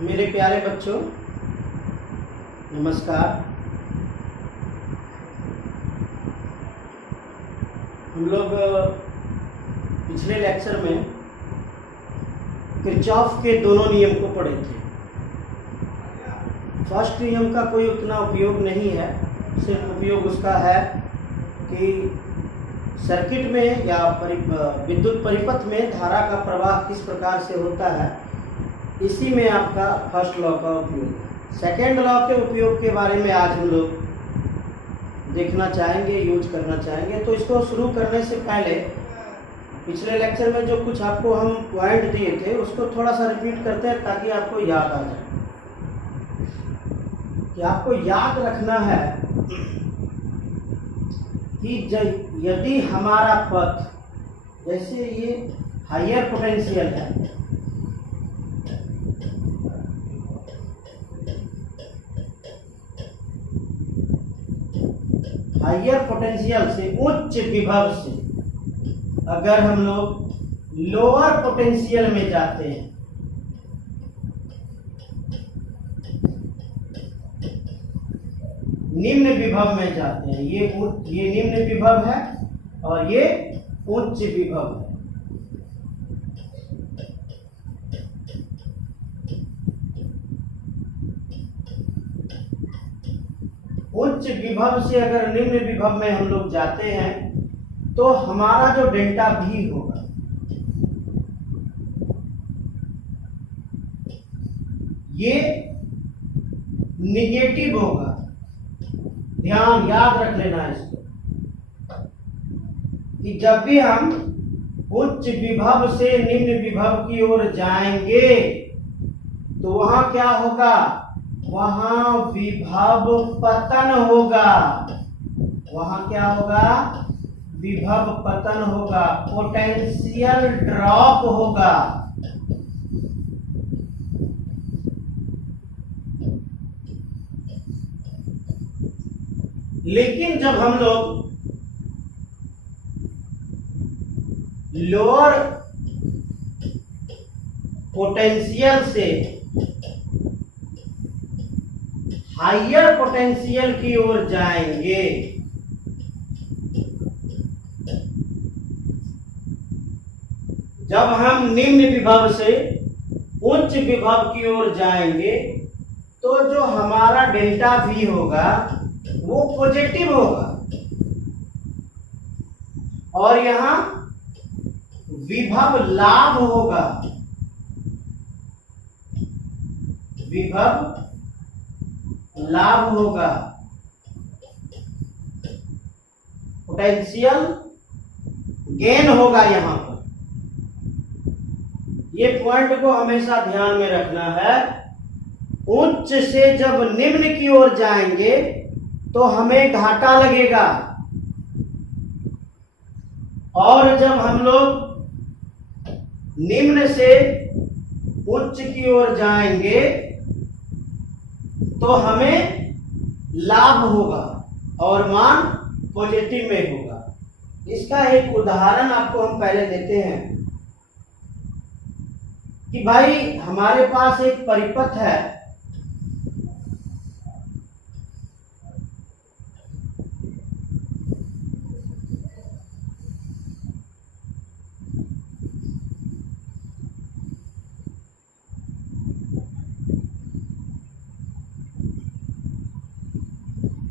मेरे प्यारे बच्चों, नमस्कार। हम लोग पिछले लेक्चर में किरचॉफ के दोनों नियम को पढ़े थे। फर्स्ट नियम का कोई उतना उपयोग नहीं है, सिर्फ उपयोग उसका है कि सर्किट में या विद्युत परिपथ में धारा का प्रवाह किस प्रकार से होता है, इसी में आपका फर्स्ट लॉ का उपयोग है। सेकेंड लॉ के उपयोग के बारे में आज हम लोग देखना चाहेंगे, यूज करना चाहेंगे। तो इसको शुरू करने से पहले पिछले लेक्चर में जो कुछ आपको हम पॉइंट दिए थे उसको थोड़ा सा रिपीट करते हैं ताकि आपको याद आ जाए। कि आपको याद रखना है कि यदि हमारा पथ, जैसे ये हायर पोटेंशियल है, हायर पोटेंशियल से, उच्च विभव से अगर हम लोग लोअर पोटेंशियल में जाते हैं, निम्न विभव में जाते हैं, ये निम्न विभव है और ये उच्च विभव है। उच्च विभव से अगर निम्न विभव में हम लोग जाते हैं तो हमारा जो डेल्टा भी होगा, ये निगेटिव होगा। ध्यान याद रख लेना इसको कि जब भी हम उच्च विभव से निम्न विभव की ओर जाएंगे तो वहां क्या होगा, वहां विभव पतन होगा। वहां क्या होगा, विभव पतन होगा, पोटेंशियल ड्रॉप होगा। लेकिन जब हम लोग लोअर पोटेंशियल से हायर पोटेंशियल की ओर जाएंगे जब हम निम्न विभव से उच्च विभव की ओर जाएंगे तो जो हमारा डेल्टा V होगा वो पॉजिटिव होगा और यहां विभव लाभ होगा। विभव लाभ होगा, पोटेंशियल गेन होगा। यहां पर ये पॉइंट को हमेशा ध्यान में रखना है। उच्च से जब निम्न की ओर जाएंगे तो हमें घाटा लगेगा और जब हम लोग निम्न से उच्च की ओर जाएंगे तो हमें लाभ होगा और मान पॉजिटिव में होगा। इसका एक उदाहरण आपको हम पहले देते हैं कि भाई हमारे पास एक परिपथ है,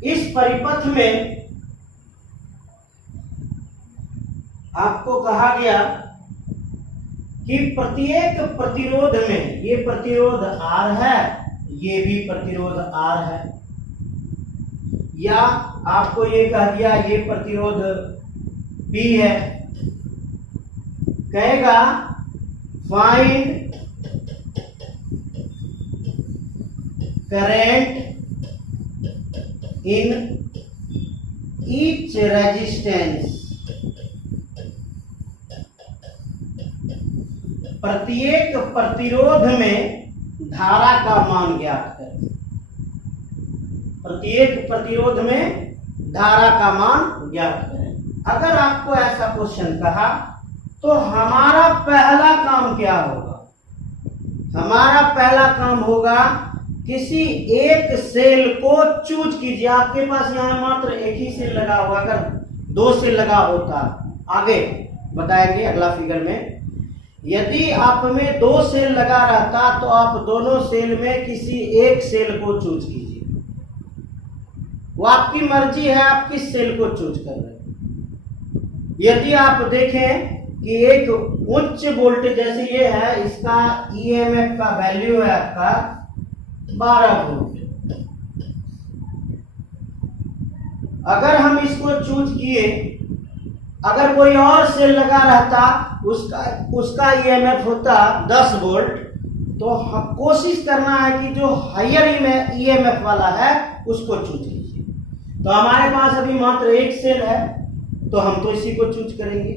इस परिपथ में आपको कहा गया कि प्रत्येक प्रतिरोध में, ये प्रतिरोध R है, ये भी प्रतिरोध R है, या आपको ये कह दिया ये प्रतिरोध B है। कहेगा find current in each resistance, प्रत्येक प्रतिरोध में धारा का मान ज्ञात करें। प्रत्येक प्रतिरोध में धारा का मान ज्ञात करें। अगर आपको ऐसा क्वेश्चन कहा तो हमारा पहला काम क्या होगा, हमारा पहला काम होगा किसी एक सेल को चूज कीजिए। आपके पास यहाँ मात्र एक ही सेल लगा हुआ, अगर 2 सेल लगा होता, आगे बताएंगे अगला फिगर में, यदि आप में 2 सेल लगा रहता तो आप दोनों सेल में किसी एक सेल को चूज कीजिए। वो आपकी मर्जी है, आप किस सेल को चूज कर रहे हैं। यदि आप देखें कि एक उच्च वोल्टेज जैसे ये है, इसका ईएमएफ का वैल्यू है आपका 12 वोल्ट। अगर हम इसको चूज किए, अगर कोई और सेल लगा रहता उसका ईएमएफ होता 10 वोल्ट, तो हम कोशिश करना है कि जो हायर ईएमएफ वाला है उसको चूज कीजिए। तो हमारे पास अभी मात्र एक सेल है, तो हम तो इसी को चूज करेंगे।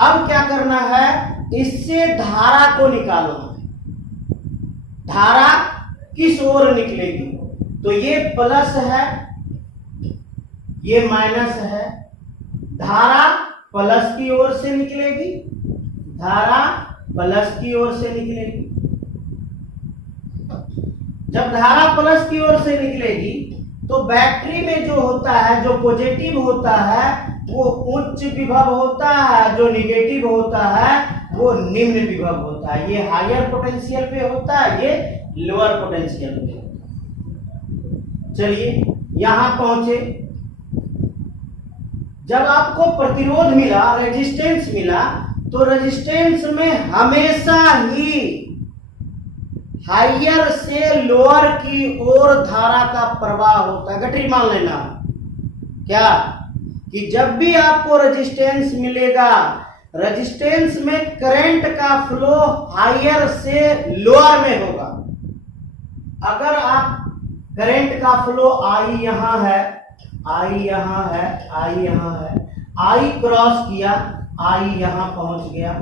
अब क्या करना है, इससे धारा को निकालना है। धारा किस ओर निकलेगी, तो ये प्लस है, ये माइनस है। धारा प्लस की ओर से निकलेगी, धारा प्लस की ओर से निकलेगी। जब धारा प्लस की ओर से निकलेगी तो बैटरी में जो होता है, जो पॉजिटिव होता है वो उच्च विभव होता है, जो निगेटिव होता है वो निम्न विभव होता है। ये हायर पोटेंशियल पे होता है, ये लोअर पोटेंशियल पे होता है। चलिए यहां पहुंचे। जब आपको प्रतिरोध मिला, रेजिस्टेंस मिला, तो रेजिस्टेंस में हमेशा ही हायर से लोअर की ओर धारा का प्रवाह होता है। गठरी मान लेना क्या, कि जब भी आपको रेजिस्टेंस मिलेगा, रेजिस्टेंस में करंट का फ्लो हायर से लोअर में होगा। अगर आप करंट का फ्लो आई यहां है, आई यहां है, आई यहां है, आई क्रॉस किया, आई यहां पहुंच गया,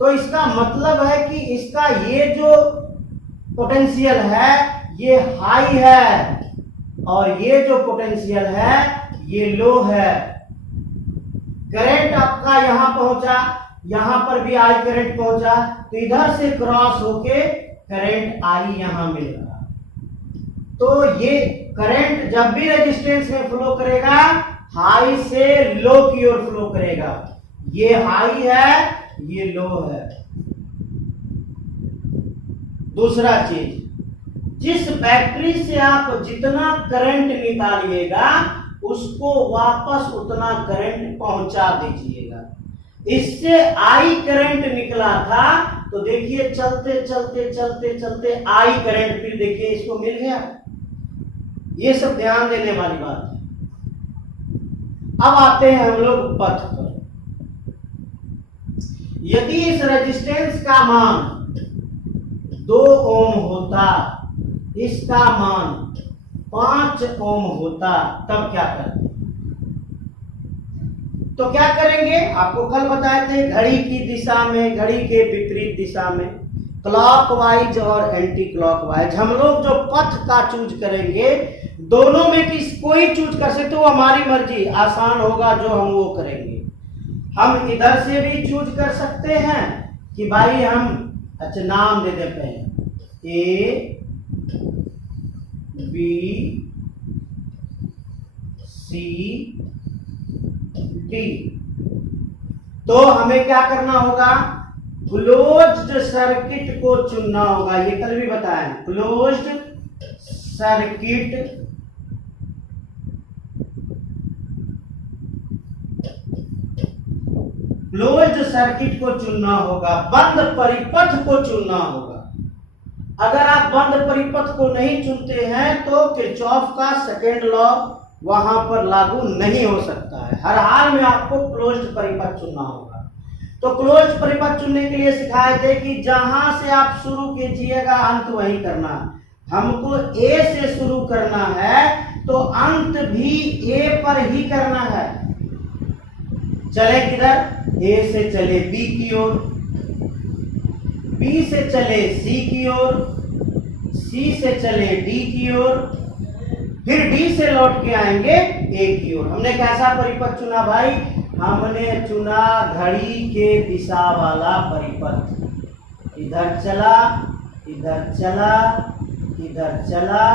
तो इसका मतलब है कि इसका ये जो पोटेंशियल है ये हाई है और ये जो पोटेंशियल है ये लो है। करंट आपका यहां पहुंचा, यहां पर भी आई करंट पहुंचा, तो इधर से क्रॉस होके करंट आई यहां मिल रहा। तो ये करंट जब भी रेजिस्टेंस में फ्लो करेगा, हाई से लो की ओर फ्लो करेगा। ये हाई है, ये लो है। दूसरा चीज, जिस बैटरी से आप जितना करंट निकालिएगा उसको वापस उतना करंट पहुंचा दीजिएगा। इससे आई करंट निकला था, तो देखिए चलते चलते चलते चलते आई करंट फिर देखिए इसको मिल गया। ये सब ध्यान देने वाली बात है। अब आते हैं हम लोग पथ पर। यदि इस रेजिस्टेंस का मान 2 ओम होता, इसका मान 5 ओम होता, तब क्या करते? तो क्या करेंगे, आपको कल बताए थे, घड़ी की दिशा में, घड़ी के विपरीत दिशा में, क्लॉकवाइज और एंटी क्लॉकवाइज, हम लोग जो पथ का चूज करेंगे, दोनों में किस कोई चूज कर सकते हो, हमारी मर्जी, आसान होगा जो हम वो करेंगे। हम इधर से भी चूज कर सकते हैं कि भाई हम, अच्छा नाम दे देते हैं ए बी सी डी। तो हमें क्या करना होगा, क्लोज्ड सर्किट को चुनना होगा। ये कल भी बताया, क्लोज्ड सर्किट क्लोज्ड सर्किट को चुनना होगा, बंद परिपथ को चुनना होगा। अगर आप बंद परिपथ को नहीं चुनते हैं तो किरचॉफ का सेकेंड लॉ वहां पर लागू नहीं हो सकता है। हर हाल में आपको क्लोज्ड परिपथ चुनना होगा। तो क्लोज्ड परिपथ चुनने के लिए सिखाए थे कि जहां से आप शुरू कीजिएगा अंत वहीं करना। हमको ए से शुरू करना है तो अंत भी ए पर ही करना है। चले किधर, ए से चले बी की ओर, बी से चले सी की ओर, सी से चले डी की ओर, फिर डी से लौट के आएंगे ए की ओर। हमने कैसा परिपथ चुना भाई, हमने चुना घड़ी के दिशा वाला परिपथ। इधर चला, इधर चला, इधर चला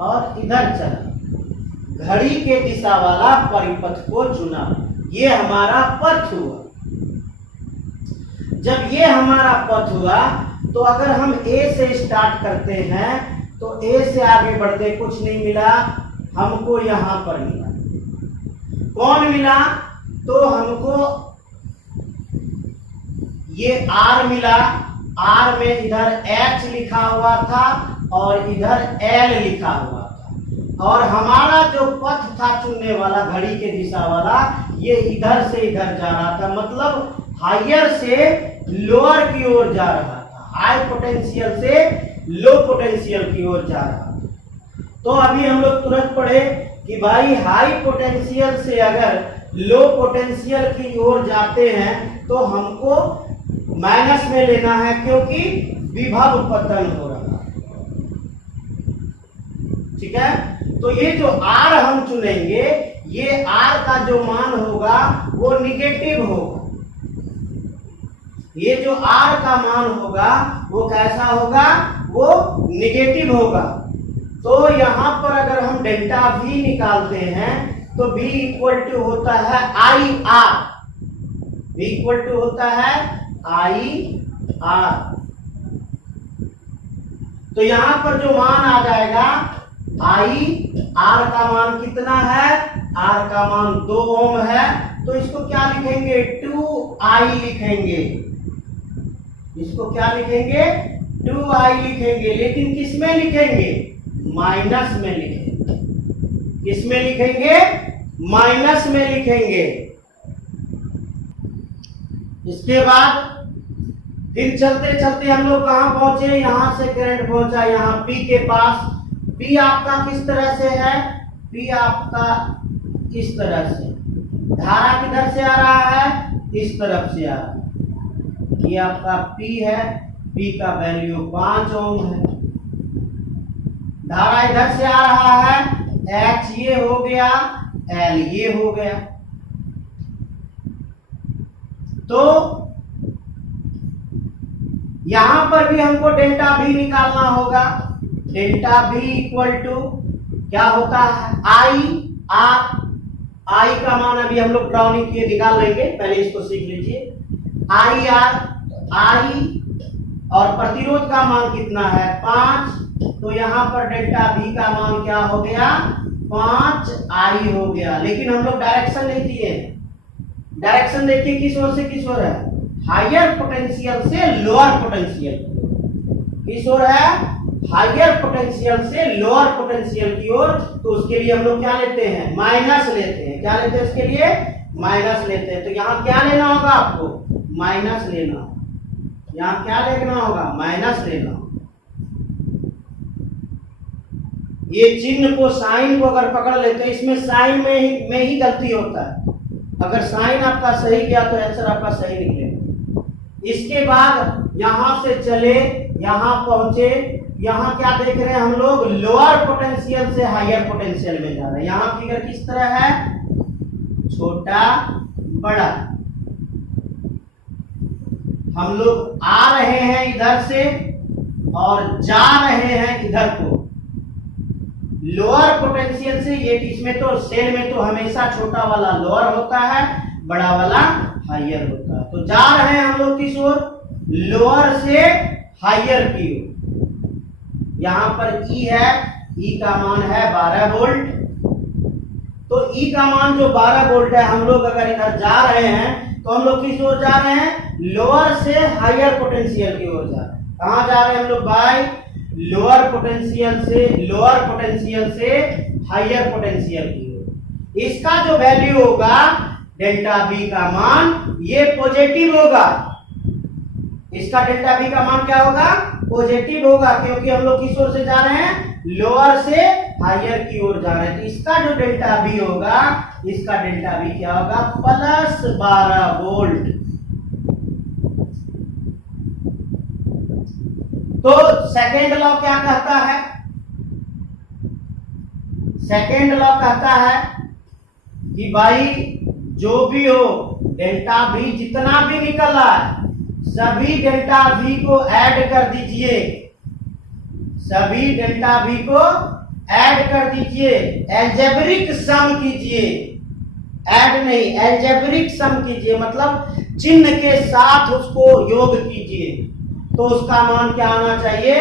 और इधर चला। घड़ी के दिशा वाला परिपथ को चुना, ये हमारा पथ हुआ। जब ये हमारा पथ हुआ तो अगर हम A से स्टार्ट करते हैं तो A से आगे बढ़ते कुछ नहीं मिला, हमको यहां पर मिला। कौन मिला? तो हमको ये R मिला। R में इधर H लिखा हुआ था और इधर L लिखा हुआ था, और हमारा जो पथ था चुनने वाला घड़ी के दिशा वाला, ये इधर से इधर जा रहा था, मतलब हायर से लोअर की ओर जा रहा था, हाई पोटेंशियल से लो पोटेंशियल की ओर जा रहा था। तो अभी हम लोग तुरंत पढ़े कि भाई हाई पोटेंशियल से अगर लो पोटेंशियल की ओर जाते हैं तो हमको माइनस में लेना है, क्योंकि विभव पतन हो रहा है। ठीक है, तो ये जो R हम चुनेंगे, ये R का जो मान होगा वो निगेटिव होगा। ये जो R का मान होगा वो कैसा होगा? वो निगेटिव होगा। तो यहां पर अगर हम डेल्टा V निकालते हैं तो V इक्वल टू होता है IR। V इक्वल टू होता है IR। तो यहां पर जो मान आ जाएगा R का मान कितना है? R का मान 2 ओम है, तो इसको क्या लिखेंगे? 2I लिखेंगे। इसको क्या लिखेंगे? 2I लिखेंगे। लेकिन किस में लिखेंगे? माइनस में लिखेंगे। किस में लिखेंगे? माइनस में लिखेंगे। इसके बाद फिर चलते चलते हम लोग कहां पहुंचे? यहां से करंट पहुंचा यहां P के पास। P आपका किस तरह से है? P आपका इस तरह से। धारा किधर से आ रहा है? इस तरफ से आ रहा है। ये आपका P है, P का वैल्यू 5 ओम है। धारा इधर से आ रहा है, H ये हो गया, L ये हो गया। तो यहां पर भी हमको डेल्टा V निकालना होगा। डेल्टा V इक्वल टू क्या होता है? IR। I का मान अभी हम लोग ड्रॉ नहीं किए, निकाल लेंगे, पहले इसको सीख लीजिए। IR, I और प्रतिरोध का मान कितना है? 5। तो यहां पर डेल्टा V का मान क्या हो गया? 5I हो गया। लेकिन हम लोग डायरेक्शन नहीं दिए। डायरेक्शन देखिए किस ओर से किस ओर है? हायर पोटेंशियल से लोअर पोटेंशियल। किस ओर है? हायर पोटेंशियल से लोअर पोटेंशियल की ओर। तो उसके लिए हम लोग क्या लेते हैं? माइनस लेते हैं। क्या लेते हैं उसके लिए? माइनस लेते हैं। तो यहाँ क्या लेना होगा आपको? माइनस लेना होगा। यहाँ क्या लेना होगा? माइनस लेना होगा। ये चिन्ह को, साइन को अगर पकड़ लेते हैं, इसमें साइन में ही गलती होता है। अगर साइन आपका सही गया तो आंसर आपका सही निकलेगा। इसके बाद यहां से चले, यहां पहुंचे, यहां क्या देख रहे हैं हम लोग? लोअर पोटेंशियल से हायर पोटेंशियल में जा रहे हैं। यहां फिगर किस तरह है? छोटा बड़ा। हम लोग आ रहे हैं इधर से और जा रहे हैं इधर को। लोअर पोटेंशियल से, ये इसमें तो सेल में तो हमेशा छोटा वाला लोअर होता है, बड़ा वाला हायर होता है। तो जा रहे हैं हम लोग किस ओर? लोअर से हायर की ओर। यहां पर E है, E का मान है 12 वोल्ट। तो E का मान जो 12 वोल्ट है, हम लोग अगर इधर जा रहे हैं तो हम लोग किस ओर जा रहे हैं? लोअर से हायर पोटेंशियल की ओर जा रहे हैं। कहां जा रहे हैं हम लोग भाई? लोअर पोटेंशियल से हायर पोटेंशियल की ओर। इसका जो वैल्यू होगा डेल्टा V का मान, ये पॉजिटिव होगा। इसका डेल्टा V का मान क्या होगा? पॉजिटिव होगा, क्योंकि हम लोग किस ओर से जा रहे हैं? लोअर से हायर की ओर जा रहे हैं। तो इसका जो डेल्टा V होगा, इसका डेल्टा V क्या होगा? Plus 12 volt. तो सेकेंड लॉ क्या कहता है? सेकेंड लॉ कहता है कि भाई जो भी हो, डेल्टा V जितना भी निकला है, सभी डेल्टा V को ऐड कर दीजिए। सभी डेल्टा V को ऐड कर दीजिए, एल्जेब्रिक सम कीजिए, ऐड नहीं एल्जेब्रिक सम कीजिए, मतलब चिन्ह के साथ उसको योग कीजिए, तो उसका मान क्या आना चाहिए,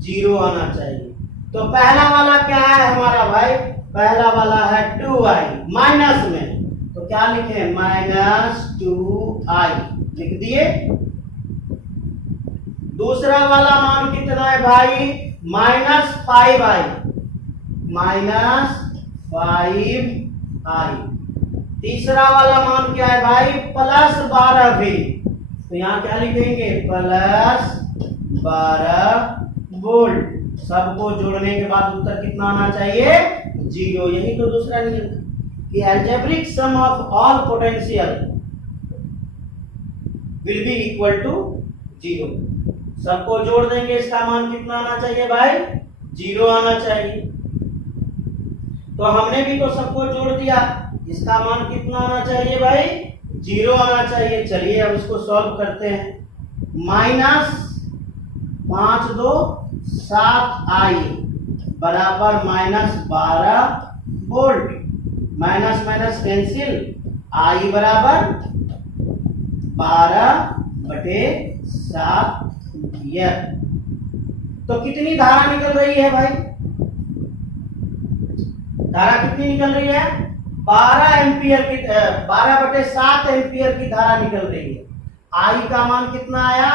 0 आना चाहिए। तो पहला वाला क्या है हमारा भाई, पहला वाला है 2i माइनस में, तो क्या लिखे -2i लिख दिए। दूसरा वाला मान कितना है भाई, -5i, -5i। तीसरा वाला मान क्या है भाई, +12v, तो यहाँ क्या लिखेंगे, +12 वोल्ट। सबको जोड़ने के बाद उत्तर कितना आना चाहिए, 0। यही तो दूसरा नियम कि algebraic sum of all potential will be equal to 0। सबको जोड़ देंगे, इसका मान कितना आना चाहिए भाई, 0 आना चाहिए। तो हमने भी तो सबको जोड़ दिया, इसका मान कितना आना चाहिए भाई, 0 आना चाहिए। चलिए अब इसको सॉल्व करते हैं। -5 2 7i बराबर -12 volt, minus minus cancel, i बराबर 12/7 एम्पियर। तो कितनी धारा निकल रही है भाई, धारा कितनी निकल रही है, 12 एम्पियर की 12/7 एम्पियर की धारा निकल रही है। आई का मान कितना आया,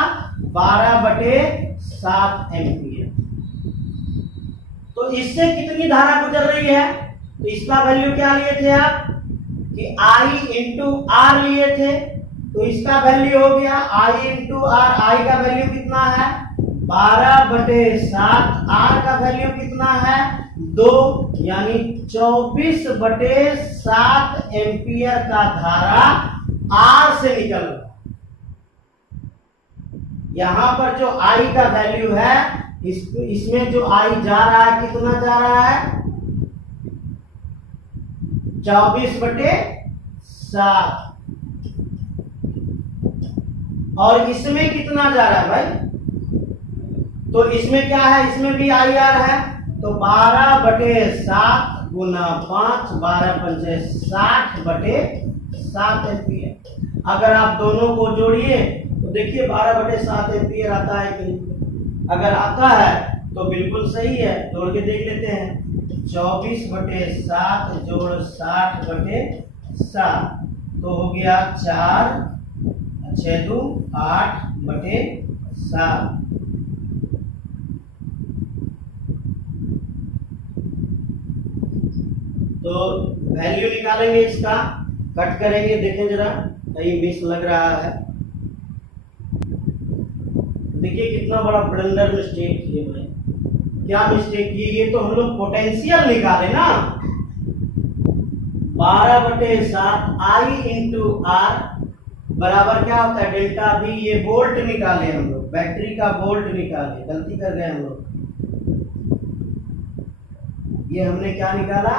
12/7 एम्पियर। तो इससे कितनी धारा गुजर रही है, तो इसका वैल्यू क्या लिए थे आप कि I इंटू आर लिए थे, तो इसका वैल्यू हो गया I इंटू आर। आई का वैल्यू कितना है, 12/7। आर का वैल्यू कितना है, 2, यानी 24/7 एम्पियर का धारा आर से निकल रहा। यहां पर जो I का वैल्यू है, इसमें जो I जा रहा है, कितना जा रहा है, 24/7। और इसमें कितना जा रहा है भाई, तो इसमें क्या है, इसमें भी आई आर है, तो 12/7 गुना 5, 12×5 60/7 एम्पियर। अगर आप दोनों को जोड़िए तो देखिए 12/7 एम्पियर आता है कि नहीं। अगर आता है तो बिल्कुल सही है, जोड़ के देख लेते हैं। 24/7 जोड़ 60/7 तो हो गया 4 6 2 8/7। तो वैल्यू निकालेंगे, इसका कट करेंगे, देखें जरा कहीं मिस लग रहा है। देखिए कितना बड़ा ब्लंडर मिस्टेक किए भाई, क्या मिस्टेक किए, ये तो हम लोग पोटेंशियल निकाले ना, 12/7 I इंटू आर बराबर क्या होता है, डेल्टा V। ये वोल्ट निकाले हम लोग, बैटरी का वोल्ट निकाले, गलती कर गए हम लोग। ये हमने क्या निकाला,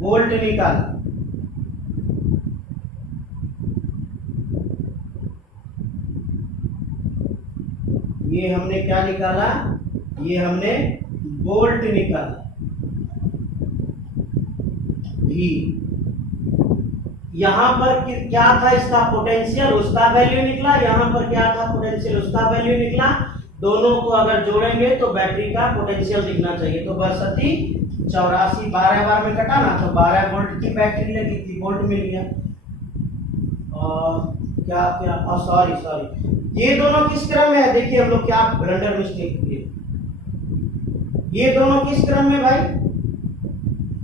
वोल्ट निकाला। ये हमने क्या निकाला, ये हमने वोल्ट निकाला भी। यहां पर क्या था, इसका पोटेंशियल, उसका वैल्यू निकला। यहां पर क्या था, पोटेंशियल, उसका वैल्यू निकला। दोनों को अगर जोड़ेंगे तो बैटरी का पोटेंशियल दिखना चाहिए। तो बरसती 84 12 बार में कटा ना, तो 12 वोल्ट की बैटरी लगी थी, वोल्ट मिल गया। और क्या क्या, सॉरी ये दोनों किस क्रम में है, देखिए हम लोग क्या ब्लंडर मिस्टेक किए। ये दोनों किस क्रम में भाई,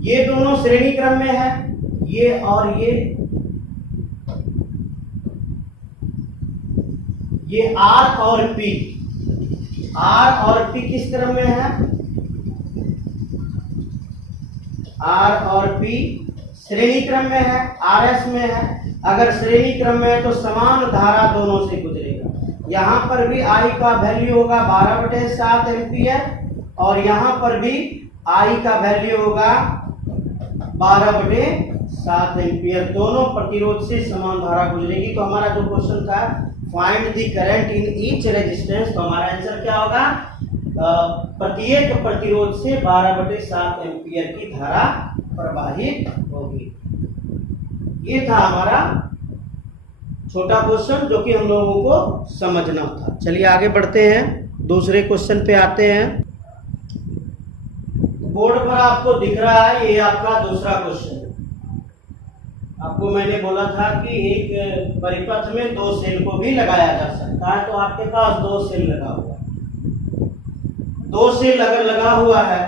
ये दोनों श्रेणी क्रम में है, ये और ये R और P। R और P किस क्रम में है, R और P श्रेणी क्रम में है, RS में है। अगर श्रेणी क्रम में है तो समान धारा दोनों से गुजरेगा। यहां पर भी I का वैल्यू होगा 12/7 एम्पियर, और यहां पर भी I का वैल्यू होगा 12/7 एम्पियर। दोनों प्रतिरोध से समान धारा गुजरेगी। तो हमारा जो क्वेश्चन था, find the current in each resistance, तो हमारा आंसर क्या होगा, प्रत्येक प्रतिरोध से 12/7 एम्पियर की धारा प्रवाहित होगी। ये था हमारा छोटा क्वेश्चन जो कि हम लोगों को समझना था। चलिए आगे बढ़ते हैं, दूसरे क्वेश्चन पे आते हैं। बोर्ड पर आपको दिख रहा है, ये आपका दूसरा क्वेश्चन है। आपको मैंने बोला था कि एक परिपथ में 2 सेल को भी लगाया जा सकता है, तो आपके पास 2 सेल लगा हुआ है। 2 सेल अगर लगा हुआ है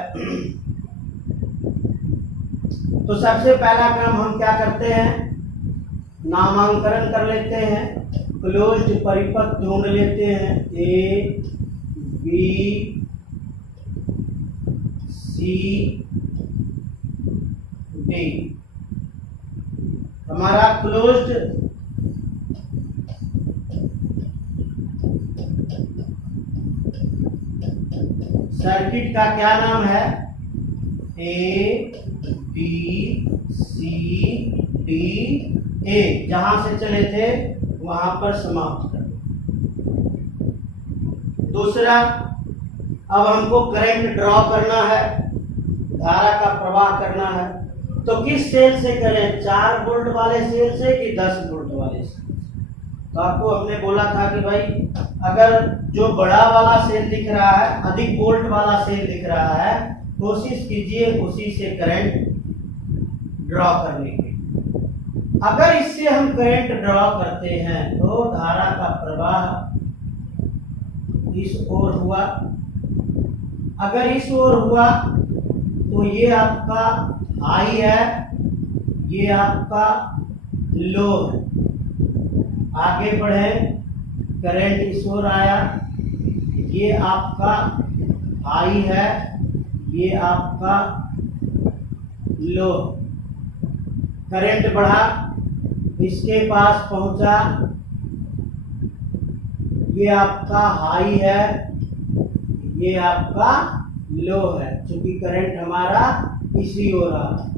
तो सबसे पहला काम हम क्या करते हैं, नामांकन कर लेते हैं, क्लोज्ड परिपथ ढूंढ लेते हैं। ए बी सी डी हमारा क्लोज्ड सर्किट का क्या नाम है, A B C D A. जहां से चले थे वहां पर समाप्त कर। दूसरा, अब हमको करंट ड्रॉ करना है, धारा का प्रवाह करना है, तो किस सेल से करें, 4 वोल्ट वाले सेल से कि 10 वोल्ट वाले सेल से। तो आपको हमने बोला था कि भाई अगर जो बड़ा वाला सेल दिख रहा है, अधिक वोल्ट वाला सेल दिख रहा है, कोशिश कीजिए उसी से करंट ड्रॉ करने की। अगर इससे हम करंट ड्रॉ करते हैं तो धारा का प्रवाह इस ओर हुआ। अगर इस ओर हुआ तो ये आपका हाई है, ये आपका लो है। आगे बढ़े, करंट इस ओर आया, ये आपका हाई है, ये आपका लो। करंट बढ़ा, इसके पास पहुंचा, ये आपका हाई है, ये आपका लो है, क्योंकि करंट हमारा इसी ओर आ रहा है।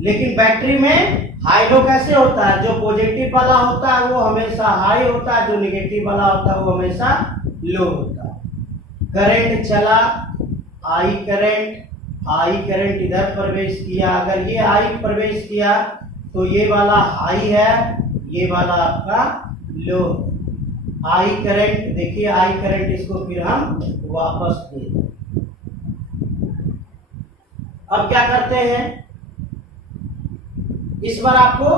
लेकिन बैटरी में हाई लो कैसे होता है, जो पॉजिटिव वाला होता है वो हमेशा हाई होता है, जो नेगेटिव वाला होता है वो हमेशा लो होता है। करंट चला, आई करंट इधर प्रवेश किया। अगर ये आई प्रवेश किया तो ये वाला हाई है, ये वाला आपका लो। आई करंट, देखिए आई करंट, इसको फिर हम वापस दे दें। अब क्या करते हैं, इस बार आपको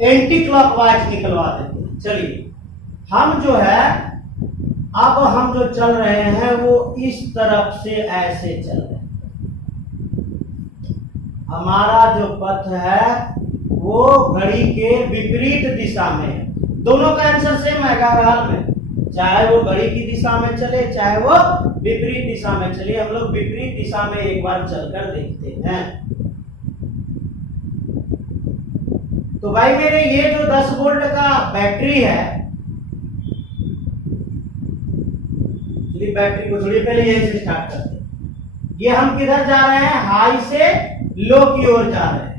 एंटी क्लॉकवाइज निकलवा देते हैं। चलिए हम जो है, अब हम जो चल रहे हैं वो इस तरफ से ऐसे चल रहे हैं। हमारा जो पथ है वो घड़ी के विपरीत दिशा में है। दोनों का आंसर सेम है हाल में, चाहे वो घड़ी की दिशा में चले चाहे वो विपरीत दिशा में चले। हम लोग विपरीत दिशा में एक बार चलकर देखते हैं। तो भाई मेरे ये जो 10 वोल्ट का बैटरी है, बैटरी को थोड़ी पहले यहीं से स्टार्ट करते हैं। ये हम किधर जा रहे हैं, हाई से लो की ओर जा रहे हैं।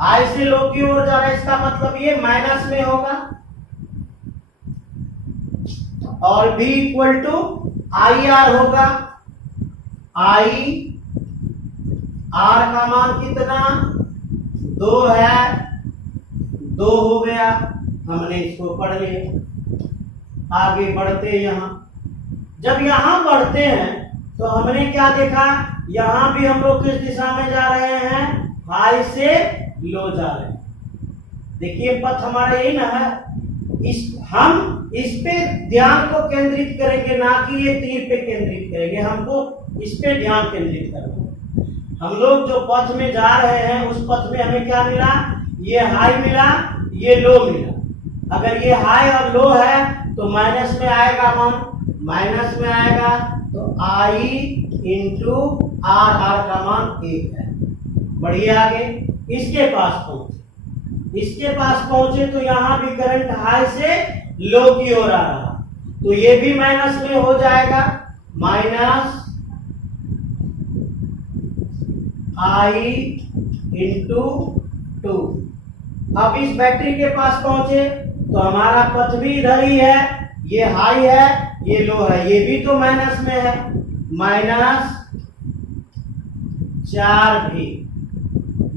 हाई से लो की ओर जा रहे हैं, इसका मतलब ये माइनस में होगा। और V equal to I R होगा। आई आर का मान कितना, 2 है, 2 हो गया, हमने इसको पढ़ लिया। आगे बढ़ते यहां, जब यहां बढ़ते हैं तो हमने क्या देखा, यहां भी हम लोग किस दिशा में जा रहे हैं, हाई से लो जा रहे हैं। देखिए पथ हमारा यही ना है। हम इस पे ध्यान को केंद्रित करेंगे, ना कि ये तीर पे केंद्रित करेंगे। हमको इस पे ध्यान केंद्रित करना है। हम लोग जो पथ में जा रहे हैं उस पथ में हमें क्या मिला, ये हाई मिला, ये लो मिला। अगर ये हाई और लो है तो माइनस में आएगा मान, माइनस में आएगा तो आई इंटू आर, आर का मान 1 है। बढ़िए आगे, इसके पास पहुंचे, इसके पास पहुंचे तो यहां भी करंट हाई से लो की ओर आ रहा, तो ये भी माइनस में हो जाएगा, माइनस आई इंटू 2। अब इस बैटरी के पास पहुंचे तो हमारा पथ भी इधर ही है, ये हाई है, ये लो है, ये भी तो माइनस में है, -4 भी।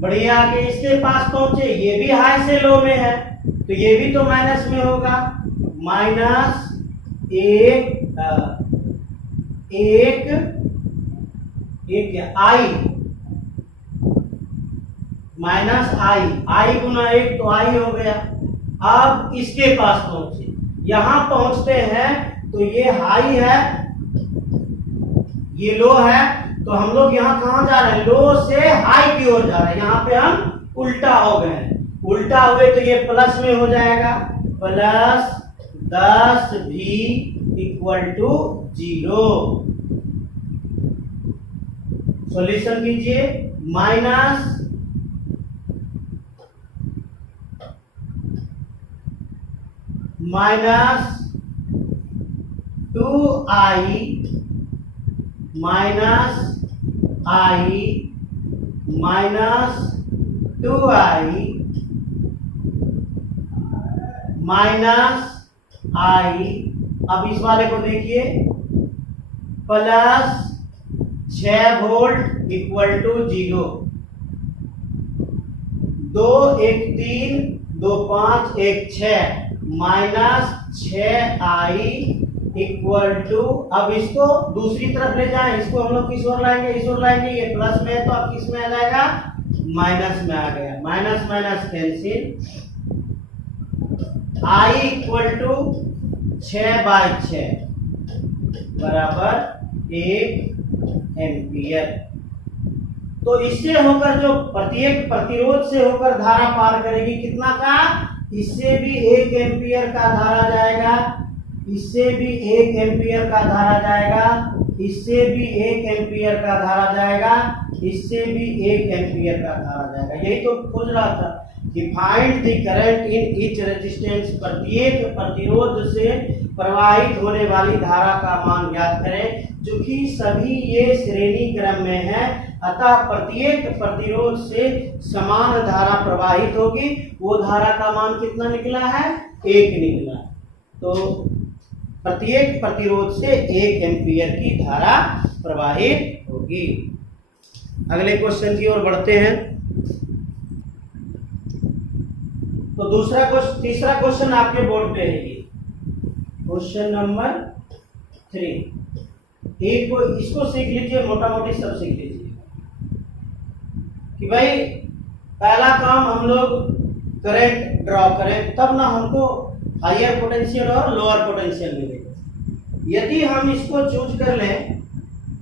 बढ़िया, आगे इसके पास पहुंचे, ये भी हाई से लो में है, तो ये भी तो माइनस में होगा, -1 आई गुना 1 तो आई हो गया। अब इसके पास पहुंचे, यहां पहुंचते हैं तो ये हाई है, ये लो है, तो हम लोग यहाँ कहाँ जा रहे हैं, लो से हाई की ओर जा रहे हैं। यहाँ पे हम उल्टा हो गए, उल्टा हुए तो ये प्लस में हो जाएगा, +10 भी = 0। सॉल्यूशन कीजिए, -2i -i, अब इस वाले को देखिए, +6 वोल्ट = 0। 2 1 3 2 5 1 6 -6i = अब इसको दूसरी तरफ ले जाएं, इसको हम लोग किस ओर लाएंगे, इस ओर लाएंगे, ये प्लस में है तो अब किस में आ जाएगा, माइनस में आ गया, minus minus cancel, i = 6/6 = 1 ampere. तो इससे होकर जो प्रत्येक प्रतिरोध से होकर धारा पार करेगी, कितना का, इससे भी 1 एम्पियर का धारा जाएगा, इससे भी 1 एम्पियर का धारा जाएगा, इससे भी 1 एम्पियर का धारा जाएगा, इससे भी 1 एम्पियर का धारा जाएगा। यही तो खोज रहा था कि find the current in each resistance, प्रत्येक प्रतिरोध से प्रवाहित होने वाली धारा का मान ज्ञात करें। चूंकि सभी ये श्रेणी क्रम में है, अतः प्रत्येक प्रतिरोध से समान धारा प्रवाहित होगी। वो धारा का मान कितना निकला है, 1 निकला। तो प्रत्येक प्रतिरोध से 1 एम्पियर की धारा प्रवाहित होगी। अगले क्वेश्चन की ओर बढ़ते हैं। तो तीसरा क्वेश्चन आपके बोर्ड पे है, क्वेश्चन नंबर 3। इसको सीख लीजिए, मोटा मोटी सब सीख लीजिए कि भाई पहला काम हम लोग करंट ड्रॉ करें, तब ना हमको हायर पोटेंशियल और लोअर पोटेंशियल मिलेगा। यदि हम इसको चूज कर लें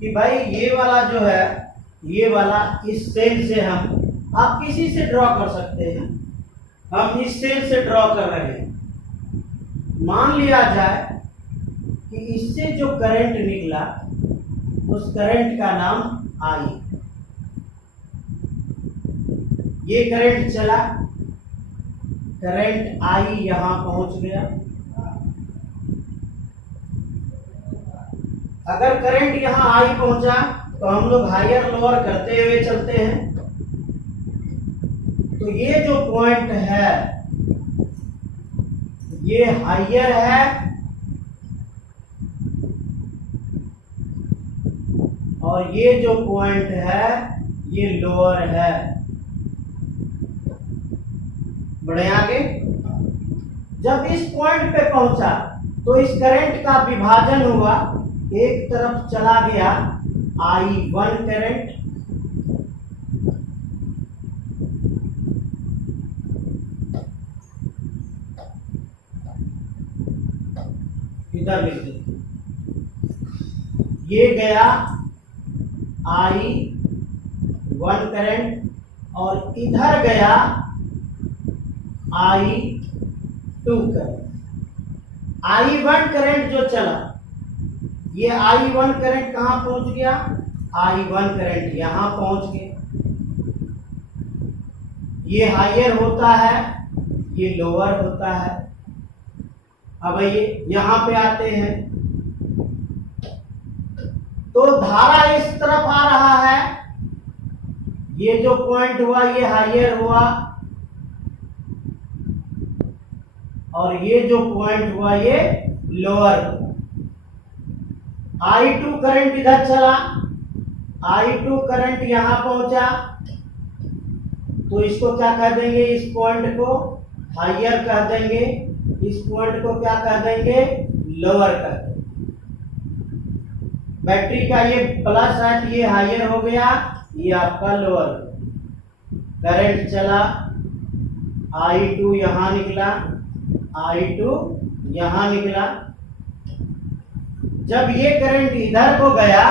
कि भाई ये वाला जो है, ये वाला इस सेल से हम, आप किसी से ड्रॉ कर सकते हैं, हम इस सेल से ड्रॉ कर रहे हैं, मान लिया जाए कि इससे जो करंट निकला उस करंट का नाम आई, ये करंट चला, करंट आई यहां पहुंच गया। अगर करंट यहां आई पहुंचा तो हम लोग हायर लोअर करते हुए चलते हैं। तो ये जो पॉइंट है ये हायर है और ये जो पॉइंट है ये लोअर है। बढ़े आगे, जब इस पॉइंट पे पहुंचा तो इस करंट का विभाजन हुआ, एक तरफ चला गया I1 करंट, इधर लिख दे, ये गया I1 करंट और इधर गया I2 करंट। I1 करंट जो चला, ये I1 करंट कहां पहुंच गया, I1 करंट यहां पहुंच गया। ये हायर होता है, ये लोअर होता है। अब ये यहां पे आते हैं तो धारा इस तरफ आ रहा है, ये जो पॉइंट हुआ ये हायर हुआ और ये जो पॉइंट हुआ ये लोअर होगा। I2 करंट इधर चला, I2 करंट यहां पहुंचा, तो इसको क्या कह देंगे, इस पॉइंट को हायर कह देंगे, इस पॉइंट को क्या कह देंगे, लोअर कह देंगे। बैटरी का ये प्लस है तो ये हायर हो गया, ये आपका लोअर। करंट चला, I2 यहां निकला, I2 यहां निकला। जब ये करंट इधर को गया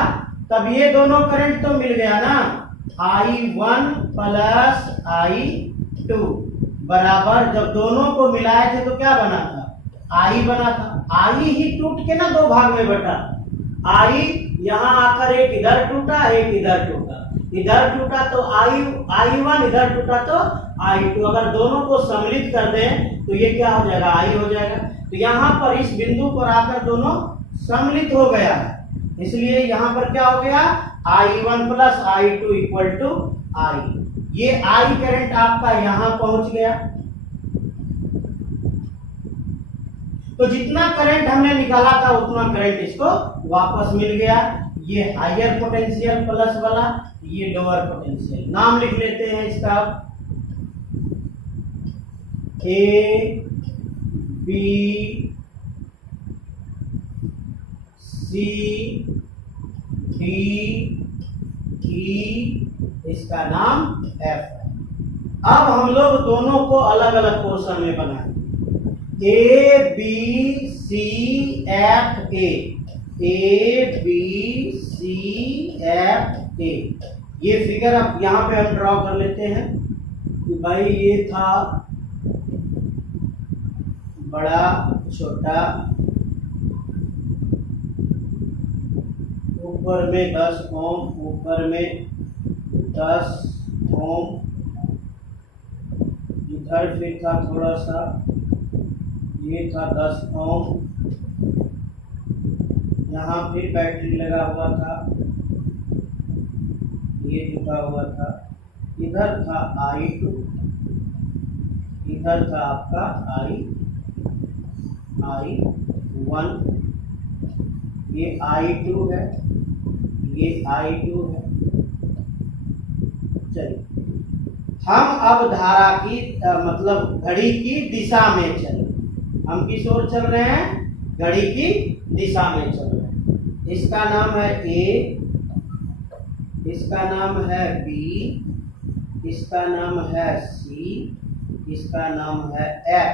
तब ये दोनों करंट तो मिल गया ना, I1 प्लस I2 बराबर, जब दोनों को मिलाए थे तो क्या बना था, I बना था। I ही टूट के ना दो भाग में बटा, I यहां आकर एक इधर टूटा, एक इधर टूटा, इधर टूटा तो I1, इधर टूटा तो I2। अगर दोनों को सम्मिलित कर दें तो ये क्या हो जाएगा, I हो जाएगा। तो यहाँ पर इस बिंदु पर आकर दोनों सम्मिलित हो गया है, इसलिए यहाँ पर क्या हो गया, I1 plus I2 equal to I। ये I करंट आपका यहां पहुंच गया, तो जितना करंट हमने निकाला था उतना करंट इसको वापस मिल गया। ये हायर पोटेंशियल प्लस वाला, ये लोअर पोटेंशियल। नाम लिख लेते हैं इसका, A B C D E, इसका नाम F है। अब हम लोग दोनों को अलग अलग पोर्शन में बनाएंगे, A B C F A, A B C F A। ये फिगर अब यहाँ पे हम ड्रॉ कर लेते हैं कि भाई ये था बड़ा छोटा, ऊपर में 10 ओम, ऊपर में 10 ओम, इधर फिर था थोड़ा सा, ये था 10 ओम, यहाँ फिर बैटरी लगा हुआ था, ये जुटा हुआ था, इधर था I2, इधर था आपका I1, ये I2 है, ये I2 है। चलिए हम अब धारा की मतलब घड़ी की दिशा में चले। हम किस ओर चल रहे हैं, घड़ी की दिशा में चल रहे हैं। इसका नाम है A, इसका नाम है B, इसका नाम है C, इसका नाम है F।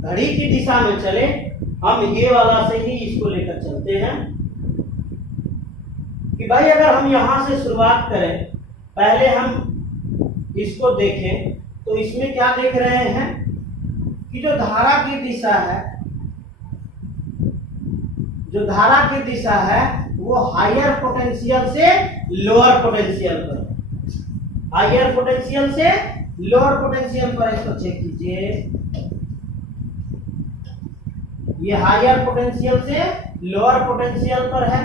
घड़ी की दिशा में चले, हम ये वाला से ही इसको लेकर चलते हैं कि भाई अगर हम यहां से शुरुआत करें, पहले हम इसको देखें तो इसमें क्या देख रहे हैं कि जो धारा की दिशा है, जो धारा की दिशा है वो हायर पोटेंशियल से लोअर पोटेंशियल पर, हायर पोटेंशियल से लोअर पोटेंशियल पर। इसको चेक कीजिए, ये हायर पोटेंशियल से लोअर पोटेंशियल पर है,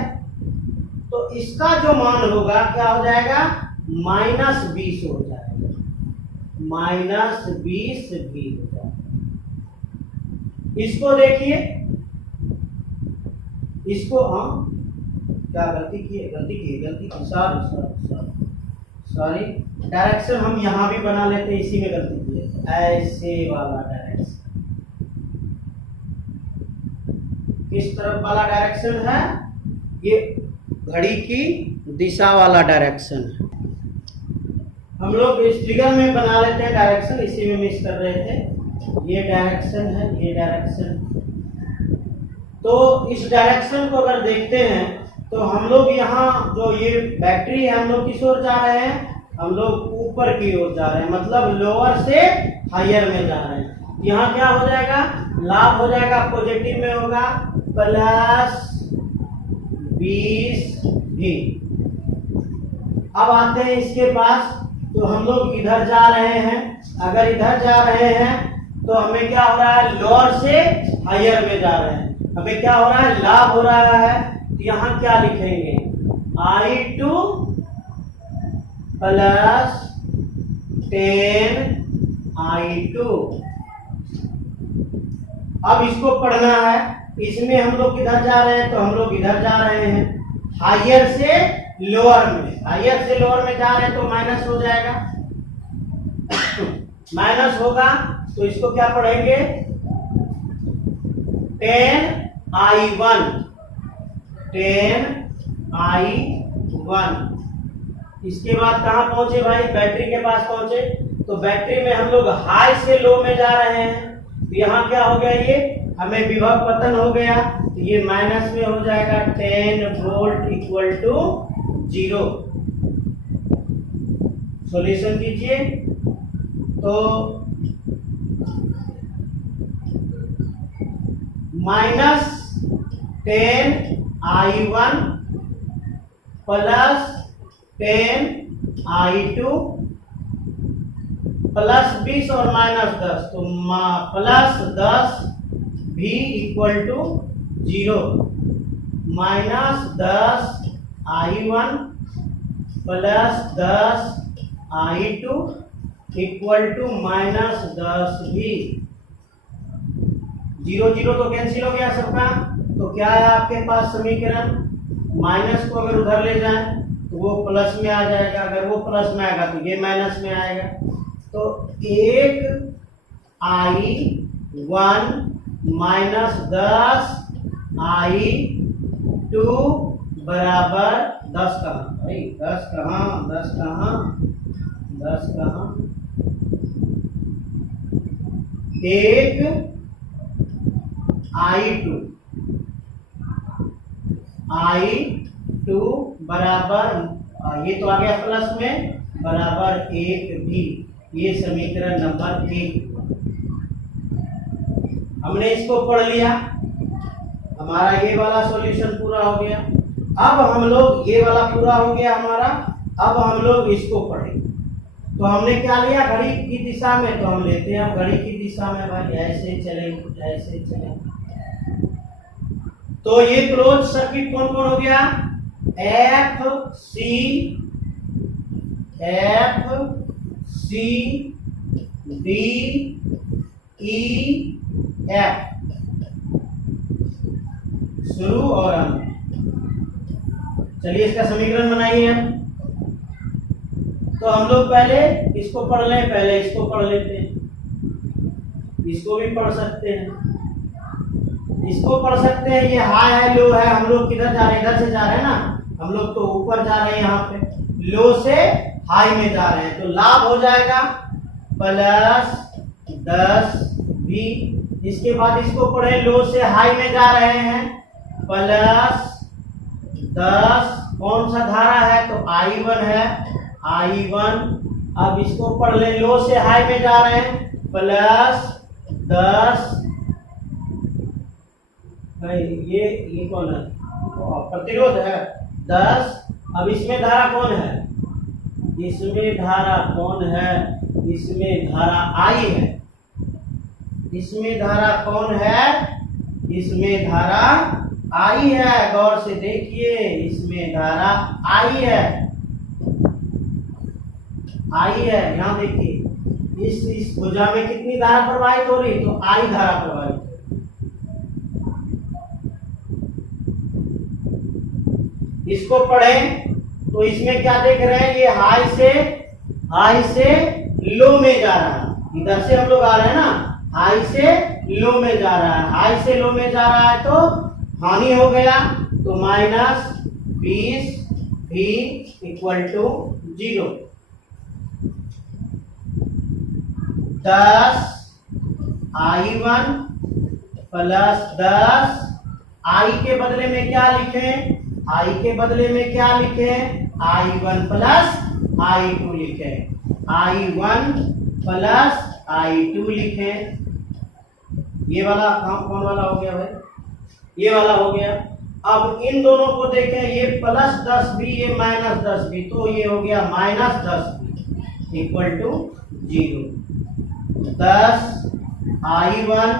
तो इसका जो मान होगा क्या हो जाएगा, -20 हो जाएगा, -20 भी हो जाएगा। इसको देखिए, इसको हम क्या गलती की, सॉरी, डायरेक्शन हम यहां भी बना लेते हैं, इसी में गलती की है, ऐसे वाला डायरेक्शन। किस तरफ वाला डायरेक्शन है, ये घड़ी की दिशा वाला डायरेक्शन है। हम लोग इस फिगर में बना लेते हैं डायरेक्शन, इसी में मिस कर रहे थे। ये डायरेक्शन है, ये डायरेक्शन। तो इस डायरेक्शन को अगर देखते हैं तो हम लोग यहाँ जो ये बैटरी है, हम लोग किस ओर जा रहे हैं, हम लोग ऊपर की ओर जा रहे हैं, मतलब लोअर से हायर में जा रहे हैं। यहाँ क्या हो जाएगा, लाभ हो जाएगा, पॉजिटिव में होगा +20 भी। अब आते हैं इसके पास, तो हम लोग इधर जा रहे हैं, अगर इधर जा रहे हैं तो हमें क्या हो रहा है, लोअर से हायर में जा रहे हैं, हमें क्या हो रहा है, लाभ हो रहा है। तो यहाँ क्या लिखेंगे, I2 + 10 I2। अब इसको पढ़ना है, इसमें हम लोग किधर जा रहे हैं, तो हम लोग इधर जा रहे हैं हायर से लोअर में। हायर से लोअर में जा रहे हैं तो माइनस हो जाएगा। माइनस होगा तो इसको क्या पढ़ेंगे, 10I1, 10I1। इसके बाद कहां पहुंचे भाई, बैटरी के पास पहुंचे। तो बैटरी में हम लोग हाई से लो में जा रहे हैं, तो यहाँ क्या हो गया, ये हमें विभव पतन हो गया, तो ये माइनस में हो जाएगा 10 वोल्ट इक्वल टू 0। सॉल्यूशन कीजिए तो -10I1 प्लस 10I2 प्लस 20 और -10, तो +10 भी equal to 0। -10I1 plus 10I2 equal to -10 भी। 0 0 तो कैंसिल हो गया सबका। तो क्या है आपके पास समीकरण, माइनस को अगर उधर ले जाएं तो वो प्लस में आ जाएगा, अगर वो प्लस में आएगा तो ये माइनस में आएगा। तो 1I1 -10I2 बराबर 10 कहाँ भाई, 10 कहाँ, 10 कहाँ, 10 कहाँ, 1I2 बराबर, ये तो आ गया प्लस में, बराबर 1 भी। ये समीकरण नंबर 1। हमने इसको पढ़ लिया, हमारा ये वाला सॉल्यूशन पूरा हो गया। अब हम लोग, ये वाला पूरा हो गया हमारा, अब हम लोग इसको पढ़ें। तो हमने क्या लिया, घड़ी की दिशा में, तो हम लेते हैं घड़ी की दिशा में भाई, ऐसे चलेंगे, ऐसे चलेंगे। तो ये क्लोज सर्किट कौन कौन हो गया, FCDEF, शुरू और अंत। चलिए इसका समीकरण बनाइए। तो हम लोग पहले इसको पढ़ लें, पहले इसको पढ़ लेते हैं, इसको भी पढ़ सकते हैं, इसको पढ़ सकते हैं। ये हाई है, लो है, हम लोग किधर जा रहे हैं, इधर से जा रहे हैं ना, हम लोग तो ऊपर जा रहे हैं, यहाँ पे लो से हाई में जा रहे हैं, तो लाभ हो जाएगा +10 भी। इसके बाद इसको पढ़े, लो से हाई में जा रहे हैं, +10, कौन सा धारा है, तो I1 है, I1। अब इसको पढ़ ले, लो से हाई में जा रहे हैं, +10 भाई, ये कौन है, प्रतिरोध है 10। अब इसमें धारा कौन है, इसमें धारा कौन है, इसमें धारा I है। इसमें धारा कौन है, इसमें धारा I है, गौर से देखिए, इसमें धारा I है, I है। यहाँ देखिए, इस भुजा में कितनी धारा प्रवाहित हो रही, तो I धारा प्रवाहित। इसको पढ़ें तो इसमें क्या देख रहे हैं, ये हाई से लो में जा रहा है, इधर से हम लोग आ रहे हैं ना, हाई से लो में जा रहा है, हाई से लो में जा रहा है, तो हानि हो गया, तो -20 भी equal to 0। 10I1 plus 10, I के बदले में क्या लिखें, I के बदले में क्या लिखें, I1 प्लस I2 लिखें, I1 प्लस I2 लिखें। ये वाला कौन वाला हो गया भाई, ये वाला हो गया। अब इन दोनों को देखें, ये +10 भी, ये -10 भी, तो ये हो गया -10 भी equal to 0। 10I1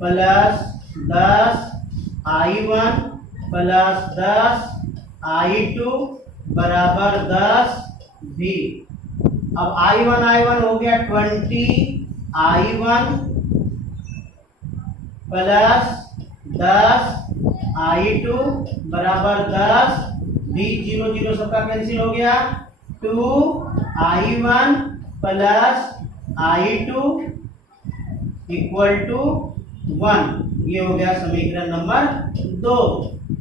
plus 10I1 plus 10I2 बराबर 10 भी। अब I1 हो गया 20I1 प्लस 10 I2 बराबर 10, 20 0 0 सबका कैंसिल हो गया, 2I1 plus I2 equal to 1। ये हो गया समीकरण नंबर 2।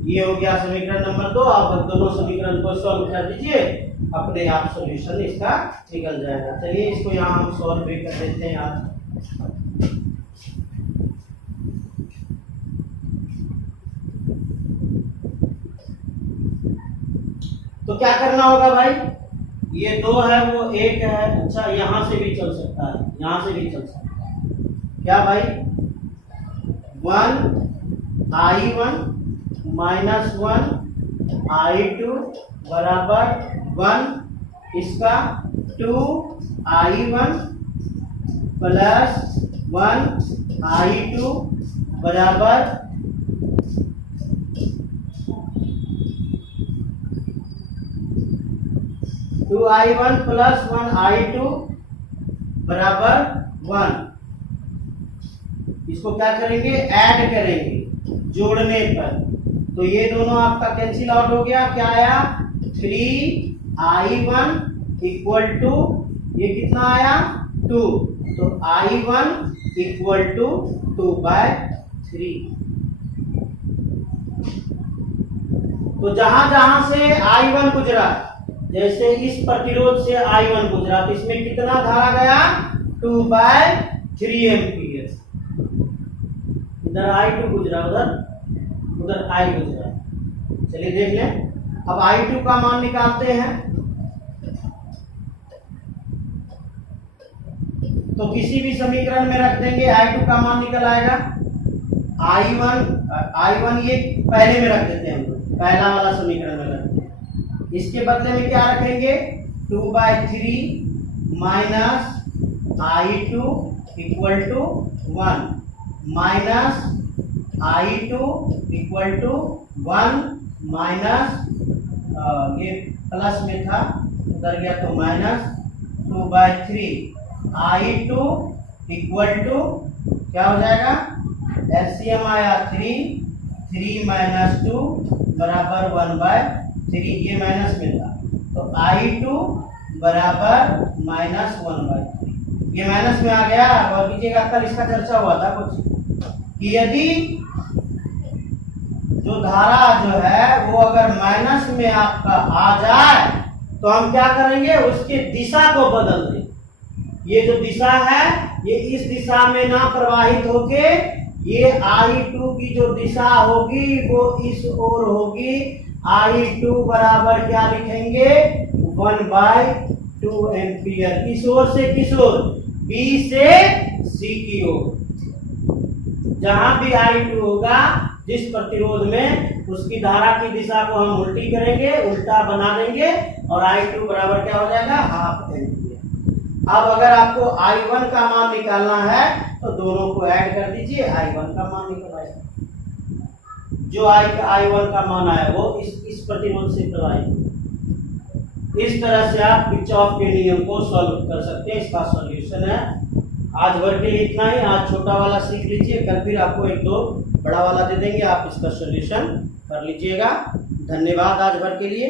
ये हो गया समीकरण नंबर 2। आप दोनों समीकरण को सॉल्व कर दीजिए, अपने आप सॉल्यूशन इसका निकल जाएगा। चलिए इसको यहाँ हम सॉल्व भी कर देते हैं आज। तो क्या करना होगा भाई, ये 2 है वो 1 है। अच्छा यहां से भी चल सकता है, यहां से भी चल सकता है। क्या भाई, 1I1 माइनस 1I2 बराबर 1, इसका 2I1 प्लस 1I2 बराबर 2I1 प्लस 1I2 बराबर 1। इसको क्या करेंगे, ऐड करेंगे जोड़ने पर। तो ये दोनों आपका कैंसिल आउट हो गया। क्या आया, 3I1 इक्वल टू, ये कितना आया 2, तो I1 इक्वल टू 2/3। तो जहां जहां से I1 गुजरा, जैसे इस प्रतिरोध से I1 गुजरा, तो इसमें कितना धारा गया, 2/3 एम्पीयर। इधर I2 गुजरा, उधर I गुजरा। चलिए देख लें। अब I2 का मान निकालते हैं। तो किसी भी समीकरण में रख देंगे, I2 का मान निकल आएगा। I1 ये पहले में रख देते हैं हम लोग, पहला वाला समीकरण में रख देते हैं। इसके बदले में क्या रखेंगे, 2/3 minus I2 equal to 1 minus I2 equal to 1 minus, ये प्लस में था उधर गया तो माइनस 2/3 I2 इक्वल टू क्या हो जाएगा, एलसीएम आया 3 माइनस 2 बराबर 1/3। ये माइनस में था तो I2 बराबर माइनस 1/3। ये माइनस में आ गया। और कीजिएगा, कल इसका चर्चा हुआ था कुछ कि यदि जो धारा जो है वो अगर माइनस में आपका आ जाए तो हम क्या करेंगे, उसकी दिशा को बदल दें। ये जो दिशा है ये इस दिशा में ना प्रवाहित होके ये I2 की जो दिशा होगी वो इस ओर होगी। I2 बराबर क्या लिखेंगे, 1/2 एम्पियर। किस ओर से किस ओर, B से C की ओर। जहां भी I2 होगा जिस प्रतिरोध में, उसकी धारा की दिशा को हम उल्टी करेंगे, उल्टा बना देंगे और I2 बराबर क्या हो जाएगा, 1/2 एम्पियर। अब अगर आपको I1 का मान निकालना है तो दोनों को ऐड कर दीजिए, I1 का मान निकल आएगा। जो I1 का मान आया वो इस प्रतिरोध से प्रवाहित। इस तरह से आप किरचॉफ के नियम को सॉल्व कर सकते हैं। इसका सॉल्यूशन है। आज भर के लिए इतना ही। आज छोटा वाला सीख लीजिए, कल फिर आपको 1-2 बड़ा वाला दे देंगे, आप इसका सॉल्यूशन कर लीजिएगा। धन्यवाद आज भर के लिए।